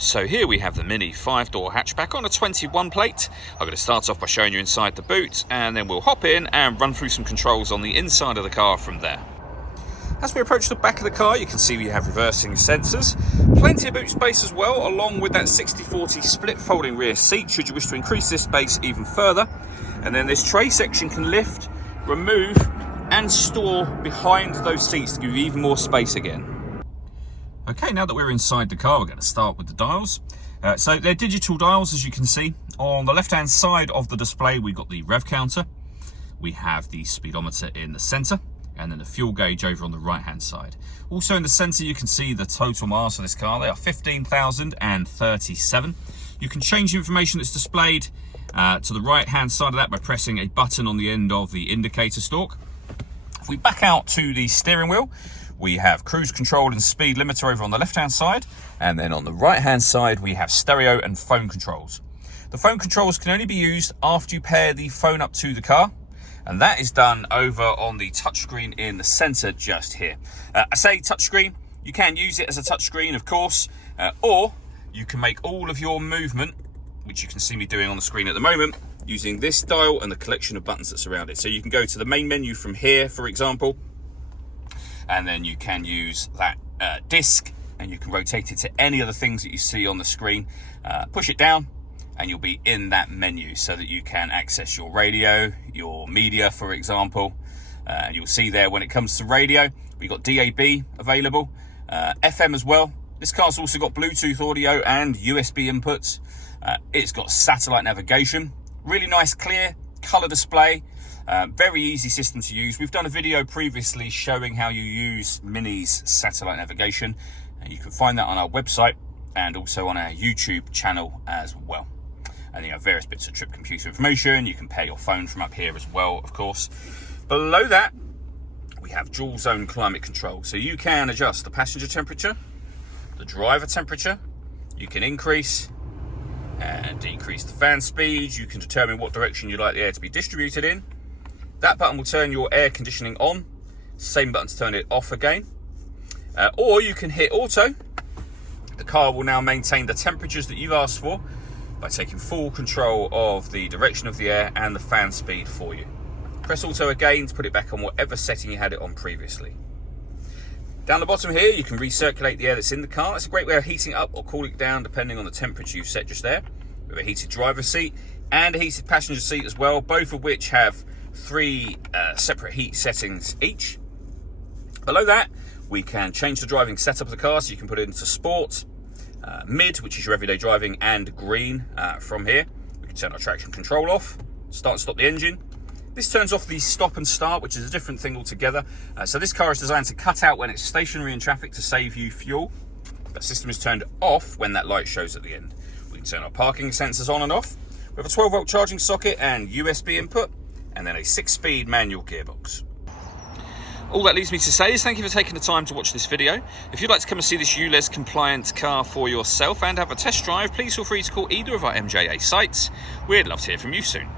So here we have the Mini 5-door hatchback on a 21 plate. I'm going to start off by showing you inside the boot, and then we'll hop in and run through some controls on the inside of the car from there. As we approach the back of the car, you can see we have reversing sensors, plenty of boot space as well, along with that 60/40 split folding rear seat should you wish to increase this space even further. And then this tray section can lift, remove and store behind those seats to give you even more space again. Okay, now that we're inside the car, we're going to start with the dials. So they're digital dials, as you can see. On the left-hand side of the display, we've got the rev counter. We have the speedometer in the center, and then the fuel gauge over on the right-hand side. Also in the center, you can see the total miles of this car. They are 15,037. You can change the information that's displayed to the right-hand side of that by pressing a button on the end of the indicator stalk. If we back out to the steering wheel, we have cruise control and speed limiter over on the left-hand side, and then on the right-hand side, we have stereo and phone controls. The phone controls can only be used after you pair the phone up to the car, and that is done over on the touchscreen in the center just here. I say touchscreen, you can use it as a touchscreen, of course, or you can make all of your movement, which you can see me doing on the screen at the moment, using this dial and the collection of buttons that surround it. So you can go to the main menu from here, for example, and then you can use that disc and you can rotate it to any of the things that you see on the screen. Push it down and you'll be in that menu so that you can access your radio, your media, for example. And you'll see there when it comes to radio, we've got DAB available, FM as well. This car's also got Bluetooth audio and USB inputs. It's got satellite navigation, really nice clear color display. Very easy system to use. We've done a video previously showing how you use Mini's satellite navigation, and you can find that on our website and also on our YouTube channel as well. And you have various bits of trip computer information. You can pair your phone from up here as well, of course. Below that, we have dual zone climate control. So you can adjust the passenger temperature, the driver temperature. You can increase and decrease the fan speed. You can determine what direction you'd like the air to be distributed in. That button will turn your air conditioning on. Same button to turn it off again. Or you can hit auto. The car will now maintain the temperatures that you've asked for by taking full control of the direction of the air and the fan speed for you. Press auto again to put it back on whatever setting you had it on previously. Down the bottom here, you can recirculate the air that's in the car. It's a great way of heating it up or cooling it down depending on the temperature you've set just there. We have a heated driver's seat and a heated passenger seat as well, both of which have 3 separate heat settings each. Below that, we can change the driving setup of the car, so you can put it into sport, mid, which is your everyday driving, and green from here. We can turn our traction control off, start and stop the engine. This turns off the stop and start, which is a different thing altogether. So this car is designed to cut out when it's stationary in traffic to save you fuel. That system is turned off when that light shows at the end. We can turn our parking sensors on and off. We have a 12-volt charging socket and USB input, and then a 6-speed manual gearbox. All that leaves me to say is thank you for taking the time to watch this video. If you'd like to come and see this ULEZ compliant car for yourself and have a test drive, please feel free to call either of our MJA sites. We'd love to hear from you soon.